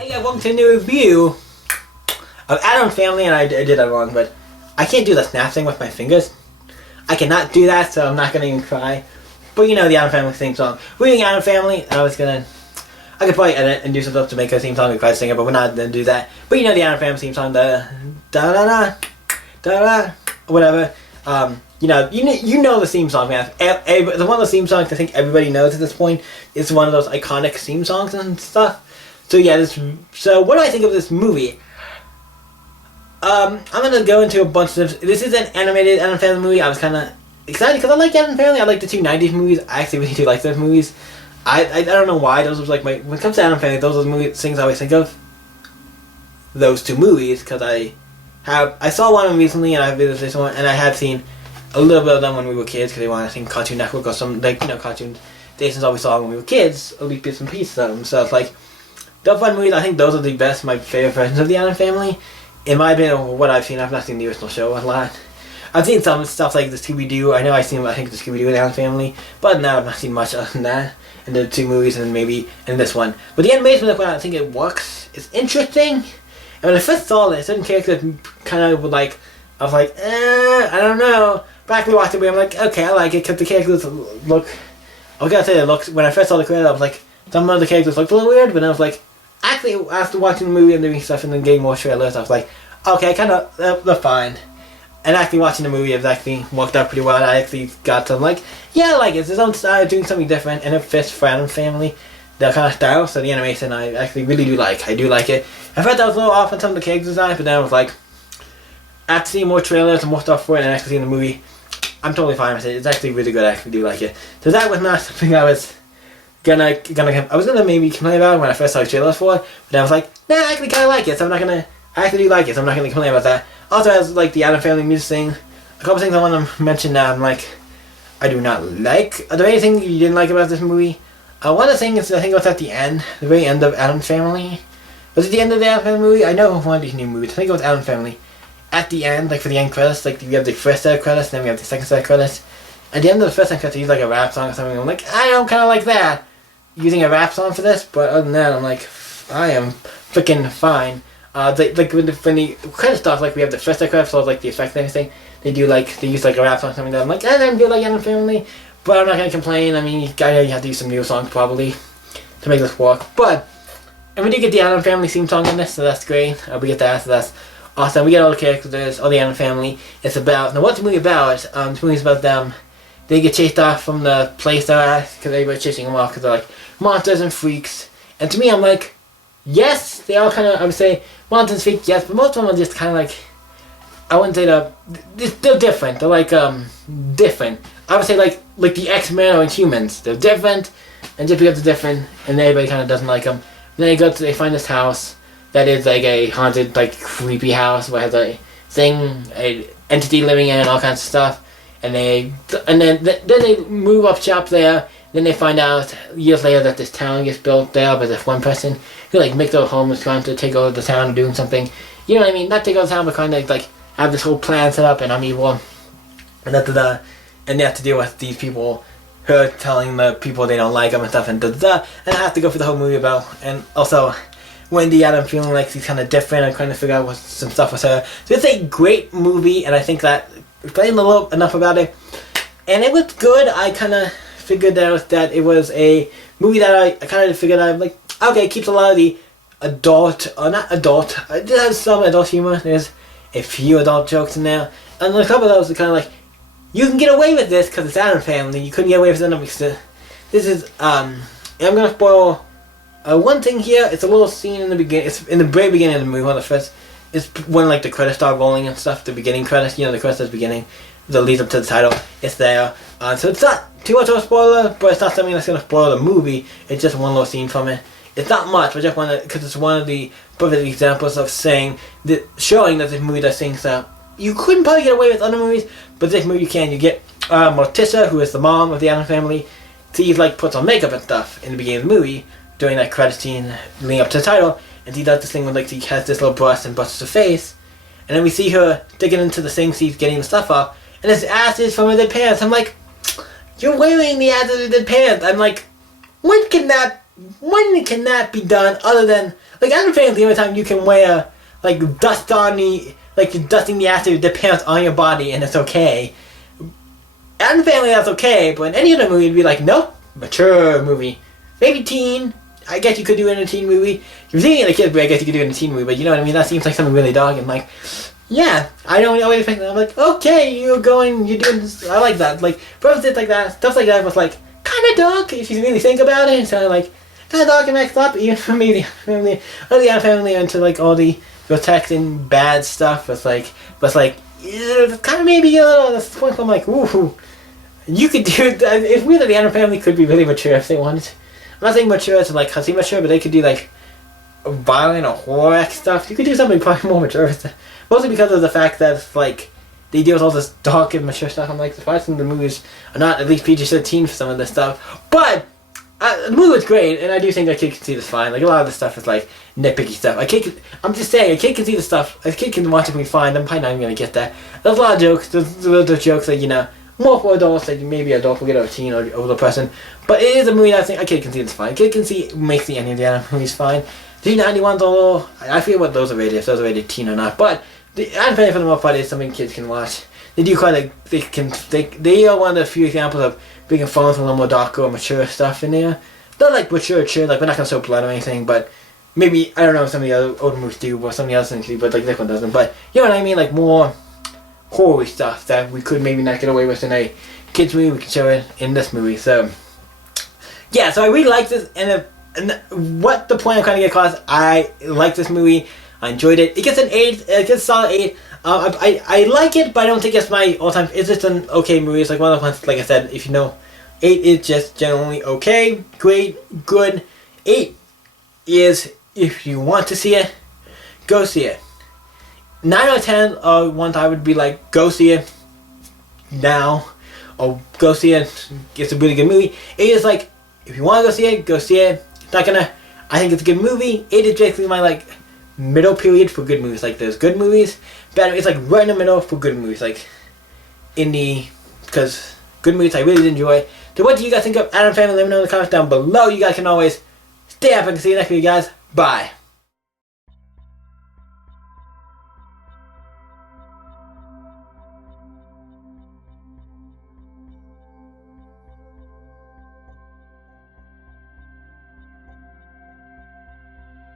Hey guys, welcome to a new review of Addams Family, and I did that wrong, but I can't do the snap thing with my fingers. I cannot do that, so I'm not gonna even try. But you know the Addams Family theme song. We're doing Addams Family, and I could probably edit and do some stuff to make a theme song and try to sing it, but we're not gonna do that. But you know the Addams Family theme song, the da da da da da whatever. You know the theme song, man. It's one of those theme songs I think everybody knows at this point. It's one of those iconic theme songs and stuff. So yeah, so what do I think of this movie? I'm gonna go into a bunch of. This is an animated Addams Family movie. I was kind of excited because I like Addams Family. I like the two '90s movies. I actually really do like those movies. I don't know why. Those was like when it comes to Addams Family, those are the things I always think of. Those two movies, because I saw one of them recently, and I visited this one, and I had seen a little bit of them when we were kids because they wanted to see Cartoon Network or some cartoon stations always saw when we were kids. At least bits and pieces of them. So it's like. The fun movies, I think those are the best, my favorite versions of the Addams Family. In my opinion, what I've seen, I've not seen the original show a lot. I've seen some stuff like the Scooby-Doo. I think the Scooby-Doo and Addams Family, but now I've not seen much other than that. And the two movies, and maybe in this one. But the animation, I think it works. It's interesting. And when I first saw this, certain characters kind of I was like, I don't know. But after watching the movie, I'm like, okay, I like it because the characters look. I was gonna say when I first saw the credits, I was like, some of the characters looked a little weird, but I was like. Actually, after watching the movie and doing stuff and then getting more trailers, I was like, okay, they're fine. And actually watching the movie, it actually worked out pretty well. I actually got to yeah, I like it. It's its own style, doing something different, and it fits for Addams Family, their kind of style. So the animation, I actually really do like. I do like it. I thought that was a little off on some of the character design, but then I was like, after seeing more trailers and more stuff for it, and actually seeing the movie, I'm totally fine with it. It's actually really good. I actually do like it. So that was not something I was I was gonna maybe complain about it when I first saw the trailers for it, but I was like, nah, I actually kinda like it, so I actually do like it, so I'm not gonna complain about that. Also, as the Addams Family music thing, a couple things I want to mention now, I do not like. Are there anything you didn't like about this movie? One of the things, I think it was at the end, the very end of Addams Family. Was it the end of the Addams Family movie? I know one of these new movies, I think it was Addams Family. At the end, for the end credits, we have the first set of credits, then we have the second set of credits. At the end of the first set of credits, they use a rap song or something, I'm like, I don't kinda like that. Using a rap song for this, but other than that, I'm like, I am freaking fine. When the credit starts, we have the first credit, so the effect and everything. They use a rap song or something that I'm like, I don't feel like Addams Family, but I'm not gonna complain. I mean, you have to use some new songs probably to make this work. But and we did get the Addams Family theme song in this, so that's great. We get that, so that's awesome. We get all the characters, all the Addams Family. It's about what's the movie about? The movie's about them. They get chased off from the place they're at because everybody's chasing them off because they're monsters and freaks. And to me, I'm like, yes, they all I would say, monsters and freaks, yes, but most of them are just I wouldn't say they're different. They're different. I would say like the X-Men or Humans. They're different, and just because they're different, and everybody doesn't like them. And then they find this house that is a haunted, creepy house where it has a entity living in it and all kinds of stuff. And then they move up shop there. Then they find out years later that this town gets built there by this one person who makes their home is trying to take over the town and doing something. You know what I mean? Not take over the town, but have this whole plan set up, and I'm evil. And and they have to deal with these people, her telling the people they don't like them and stuff, and and I have to go through the whole movie about. And also, Wendy Addams feeling like she's kind of different and trying to figure out some stuff with her. So it's a great movie, and I think that explained a little enough about it, and it was good. I kind of figured that it was a movie that I kind of figured out okay, it keeps a lot of the not adult, it does have some adult humor. There's a few adult jokes in there, and a couple of those are you can get away with this because it's Addams Family. You couldn't get away with it because this is I'm gonna spoil one thing here. It's a little scene in the beginning. It's in the very beginning of the movie, one of the first. It's when the credits start rolling and stuff. The beginning credits, the credits at the beginning, the lead up to the title. It's there, so it's not too much of a spoiler, but it's not something that's gonna spoil the movie. It's just one little scene from it. It's not much, but just because it's one of the perfect examples of showing that this movie does things that you couldn't probably get away with other movies, but this movie you can. You get Morticia, who is the mom of the Addams Family. She puts on makeup and stuff in the beginning of the movie during that credit scene leading up to the title. And he does this thing where she has this little brush and brushes her face. And then we see her digging into the sink, she's getting the stuff off. And there's ashes from her dead pants. I'm like, you're wearing the ashes of the dead pants. I'm like, when can that when can that be done other than, like, Addams Family is the only time you can wear, like, dust on the, like, you're dusting the acid of the pants on your body and it's okay. Addams Family, that's okay, but in any other movie, it'd be like, nope, mature movie. Maybe teen. I guess you could do it in a teen movie. If you're thinking of the kids, but I guess you could do it in a teen movie, but you know what I mean? That seems like something really dark, and like, yeah, I don't always think that. I'm like, okay, you're doing this. I like that. Like, stuff like that, was like, kind of dark, if you really think about it. So, like, kind of dark and mixed up, even for me, the Addams Family, into, like, all the grotesque and bad stuff, was like, kind of maybe a little, at this point, I'm like, ooh, you could do, it's weird that the Addams Family could be really mature if they wanted. I'm not saying mature to, like, cussy mature, but they could do, like, violent or horror stuff. You could do something probably more mature. Mostly because of the fact that, like, they deal with all this dark and mature stuff. I'm like, surprised some of the movies are not at least PG-13 for some of this stuff. But the movie was great, and I do think a kid can see this fine. Like, a lot of this stuff is, like, nitpicky stuff. I'm just saying, a kid can see the stuff. A kid can watch the movie fine. I'm probably not even going to get that. There's a lot of jokes. There's those jokes that, you know, more for adults, like maybe an adult will get over a teen or older person. But it is a movie that I think a kid can see this fine. A kid can see, makes the ending of the Addams movies fine. The 91's although, I forget what those are rated, if those are rated teen or not. But the Addams Family, for the most part, is something kids can watch. They do quite like, they are one of the few examples of bringing phones with a little more darker or mature stuff in there. Not like mature, like we're not going to show blood or anything, but maybe, I don't know if some of the other older movies do, or some of the other things do, but like this one doesn't. But you know what I mean, like more horror stuff that we could maybe not get away with in a kids movie. We can show it in this movie. So yeah, so I really like this, and what the point I'm trying to get across, I like this movie. I enjoyed it. It gets an 8. It gets a solid 8. I like it, but I don't think it's my all-time. It's just an okay movie. It's like one of the ones, like I said, if you know, 8 is just generally okay, great, good. 8 is, if you want to see it, go see it. 9 out of 10 are ones I would be like, go see it now, or go see it. It's a really good movie. 8 is like, if you want to go see it. It's not gonna, I think it's a good movie. 8 is basically my like middle period for good movies. Like there's good movies, bad. It's like right in the middle for good movies. Like because good movies I really did enjoy. So what do you guys think of Addams Family? Let me know in the comments down below. You guys can always stay up and see you next video, guys. Bye.